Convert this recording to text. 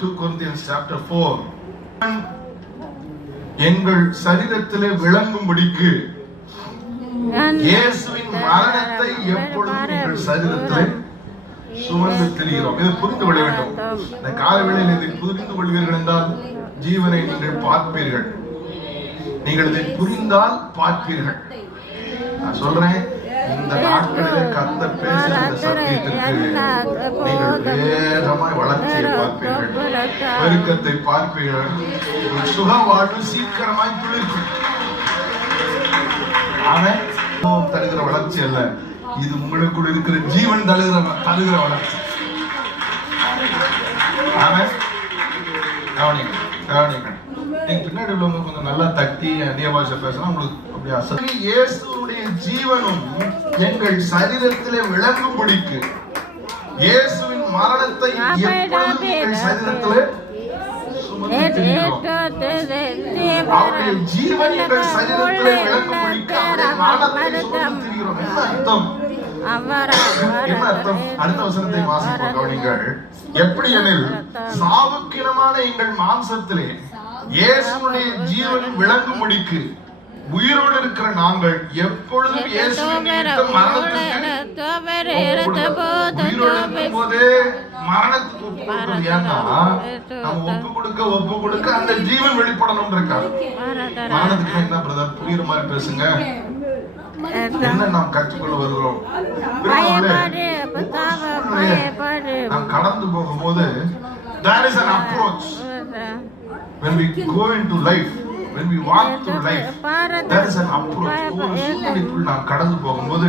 2 Corinthians chapter 4. எங்கள் சரீரத்திலே விளங்கும்படிக்கு இயேசுவின் மரணத்தை எப்பொழுதும் எங்கள் சரீரத்திலே சுமந்து திரிகிறோம். இதை புரிந்து கொள்ள வேண்டும். இந்த காலவேளையில் இதை புரிந்து கொள்வீர்கள் என்றால் ஜீவனை நீங்கள் பார்ப்பீர்கள். நீங்கள் இதை புரிந்தால் பார்ப்பீர்கள். நான் சொல்றேன், இந்த நாட்களிலே கர்த்தர் பேசுகிற சத்தியத்திற்கு நீங்கள் வேகமாய் வளர்ச்சியை பார்ப்பீர்கள், பெருக்கத்தை பார்ப்பீர்கள். சுக வாழ்வு சீக்கிரமாய் துளிர்க்கும். அவன் தருகிற வளர்ச்சி அல்ல, இது உங்களுக்குள் இருக்கிற ஜீவன் தருகிற வளர்ச்சி. அவன் கவனிங்க. நீங்க பின்னாடி உள்ளவங்க கொஞ்சம் நல்லா தட்டி அந்நிய பாஷை பேசினா உங்களுக்கு அப்படி அசதி. இயேசுடைய ஜீவனும் எங்கள் சரீரத்திலே விளங்கும்படிக்கு இயேசுவின் மரணத்தை எப்பொழுதும் எங்கள் சரீரத்திலே சுமந்து திரிகிறோம். அவருடைய ஜீவன் எங்கள் சரீரத்திலே விளங்கும்படிக்கு அவருடைய மரணத்தை சுமந்து திரிகிறோம். என்ன அர்த்தம்? என்ன அர்த்தம்? அடுத்த வசனத்தை வாசிப்போம், கவனிங்கள். எப்படி எனில் சாவுக்கினமான எங்கள் மாம்சத்திலே இயேசுடைய ஜீவன் விளங்கும்படிக்கு உயிரோடு இருக்கிற நாங்கள் எப்பொழுதும் இயேசுவின் நிமித்தம் மரணத்துக்கு உயிரோடு இருக்கும் போதே மரணத்துக்கு ஒப்பு கொடுக்கிறது. ஏன்னா நம்ம ஒப்பு கொடுக்க அந்த ஜீவன் வெளிப்படணும் இருக்காது. மரணத்துக்கு என்ன பிரதர் புரியுற மாதிரி பேசுங்க. என்ன நாம் கற்றுக்கொள்ள வருகிறோம்? நாம் கடந்து போகும்போது there is an approach. When we go into life, when we walk through life, there is an approach. ஒரு சூழ்நிலைக்குள் நாம் கடந்து போகும்போது